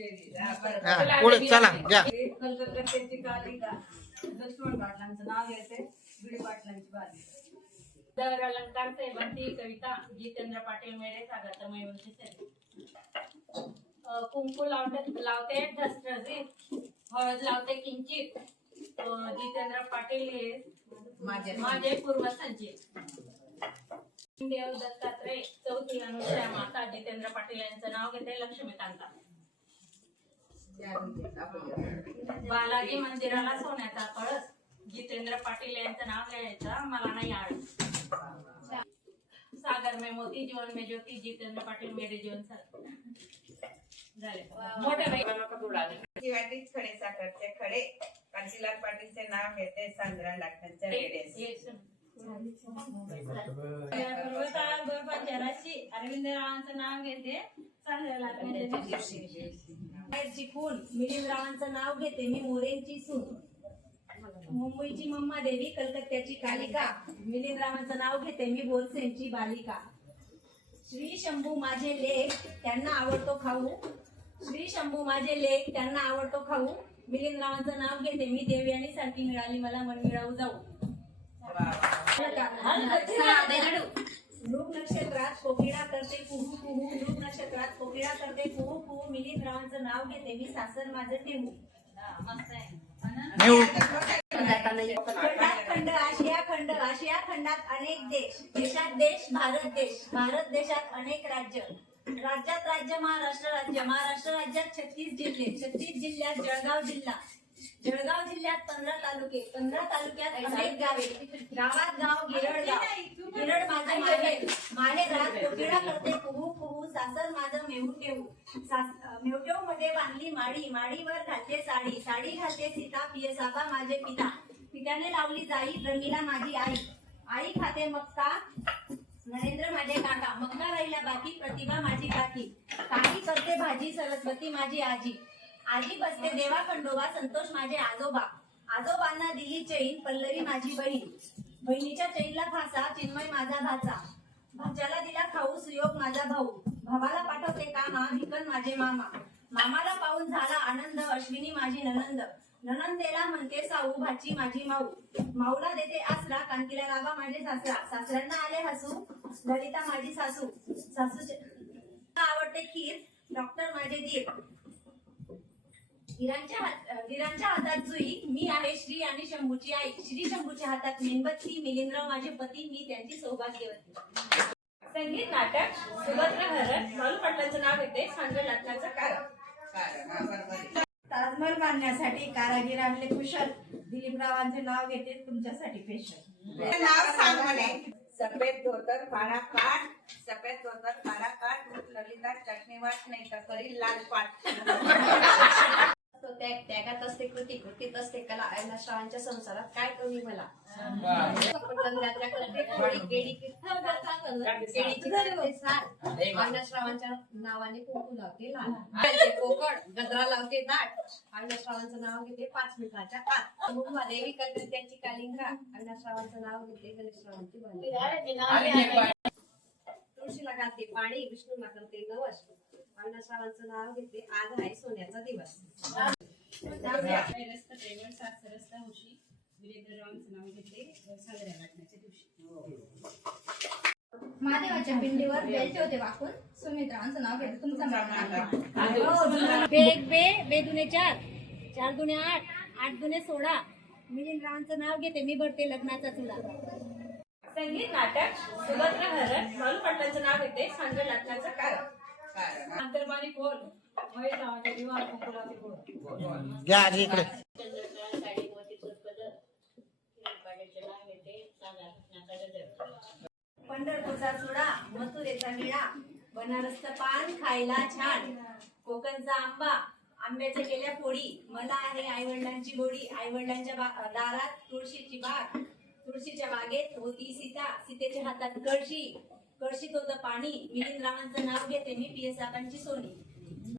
हा, पुढे चला घ्या. कलकत्त्याची कालिका लक्ष्मण पाटलांचं नाव येते बिडी पाटलांची बाजी दर अलंकार साहेबांची कविता जितेंद्र पाटील मेरे सागर मयूरची कुंकू लावते लावते ठसठसीत हळद लावते किंचित. जितेंद्र पाटील हे माझे. माझे पूर्वसंचित देव दत्तात्रय चौथी अनुष्या माता जितेंद्र पाटील यांचं नाव घेते लक्ष्मीकांता. बालाजी मंदिराला सोन्याचा कळस. जितेंद्र पाटील यांचं नाव लिहायचं मला नाही आड. सागर में मोती जीवन में ज्योती जितेंद्र पाटील मेरे जीवन झाले. मोठे शिवाजीच खडे साखरचे खडे. पाटीलचे नाव घेते बर्फाच्या राशी अरविंद रावांचं नाव घेते चांगल्या लागण्याच्या दिवशी बाहेरची खून मिलिंद रावांचं नाव घेते मी मोरेंची सून. मुंबईची मम्मा देवी कलकत्त्याची कालिका. मिलिंद रावांचं नाव घेते मी बोलसेनची बालिका. श्री शंभू माझे लेख त्यांना आवडतो खाऊ. श्री शंभू माझे लेख त्यांना आवडतो खाऊ. मिलिंद रावांचं नाव घेते मी देवयानी सारखी मिळाली मला मन मिळावू जाऊ. मृग नक्षत्रात कोकिळा करते कुहू कुहू. मृग नक्षत्रात कोकिळा करते कुहू कुहू मिलिंद रावांचं नाव घेते मी सासर माझं मस्त आहे खंडात खंड आशिया खंड आशिया खंडात अनेक देश. देशात देश भारत देश. भारत देशात अनेक राज्य. राज्यात राज्य महाराष्ट्र राज्य. महाराष्ट्र राज्यात छत्तीस जिल्हे. छत्तीस जिल्ह्यात जळगाव जिल्हा. जळगाव जिल्ह्यात पंधरा तालुके. पंधरा तालुक्यात अनेक गावे. गावात गाव गिरड गाव. गिरड माझे माहेरात कोकिळा करते सासर माझं मेहू ठेवू मेवटेवमध्ये बांधली माडी माडीवर घालते साडी. साडी घालते सीता पिय साबा माझे पिता. पित्याने लावली जाई प्रमिला माझी आई. आई खाते मक्का. नरेंद्र माझे काका. मक्का राहिला बाकी प्रतिभा माझी काकी. काकी करते भाजी सरस्वती माझी आजी. आजी बसते देवा खंडोबा संतोष माझे आजोबा. आजोबांना दिली चैन पल्लवी माझी बहीण. बहिणीच्या चैनला फासा चिन्मय माझा भाचा. भाच्याला दिला खाऊ सुयोग माझा भाऊ. भावाला पाठवते कामा भिकन माझे मामा. मामाला पाहून झाला आनंद अश्विनी माझी ननंद ननंदेला म्हणते साऊ भाची माझी माऊ. माऊला देते आसरा कांतीला गावा माझे सासरा. सासऱ्यांना आले हसू. ललिता माझी सासू. सासू आवडते खीर. डॉक्टर माझे दीर. हिरांच्या हात हिरांच्या हातात जुई. मी आहे श्री आणि शंभूची आई. श्री शंभूच्या हातात मेणबत्ती मिलिंद्र माझे पती मी त्यांची सौभाग्यवती. संगीत नाटक सुभद्र हरण बालू पाटलांचं नाव घेते सांगल नाटकाचं कारण. ताजमहल बांधण्यासाठी कारागीर आणले कुशल. दिलीपरावांचे नाव घेते तुमच्यासाठी स्पेशल नाव सांग म्हणे. सफेद धोतर काळा काठ. सफेद धोतर काळा काठ. ललिता चटणी वाट नाही तर करी लाल पाठ तो त्याग त्यागात असते कृती कृतीत असते. कला अण्णा श्रावांच्या संसारात काय कमी मला? सफरचंदाच्या नावाने कुंकू लावते लाल कोकड गजरा लावते दाट अण्णाश्रावांचं नाव घेते. पाच मिनिटाच्या आत मुंबा देवी त्यांची कालिंगा अण्णाश्रावांचं नाव घेते गणेशरावांची तुळशीला घालते पाणी विष्णूला करते नवस अण्णाश्रावांचं नाव घेते आज आहे सोन्याचा दिवस रस्त प्रेमळ सात सरस्ता हुशी वीरेंद्ररावांचं नाव घेते साजऱ्या वाटण्याच्या दिवशी महादेवाच्या पिंडीवर बेल ठेवते वाकून. सुमित्रांचं नाव घेते तुमचं बेग बे बे दुने चार. चार दुने आठ. आठ दुने सोळा. मिलिंदरावांचं नाव घेते. मी भरते लग्नाचा चुडा संगीत नाटक सुभद्र हरण बालू पाटलांचं नाव घेते. सांगल नाटकाचं कारण. कारण. हा. अंतर्मानी खोल महेश रावांच्या दिवा कुंकुलाचे घ्या इकडे. बनारसचं पान खायला छान. कोकणचा आंबा आंब्याच्या केल्या पोळी. मला आहे आईवडिलांची गोडी. आई वडिलांच्या दारात तुळशीची बाग. तुळशीच्या बागेत होती सीता. सीतेच्या हातात कळशी. कळशीत होतं पाणी. मिलिंद रावांचं नाव घेते मी पी एस साहेबांची सोनी.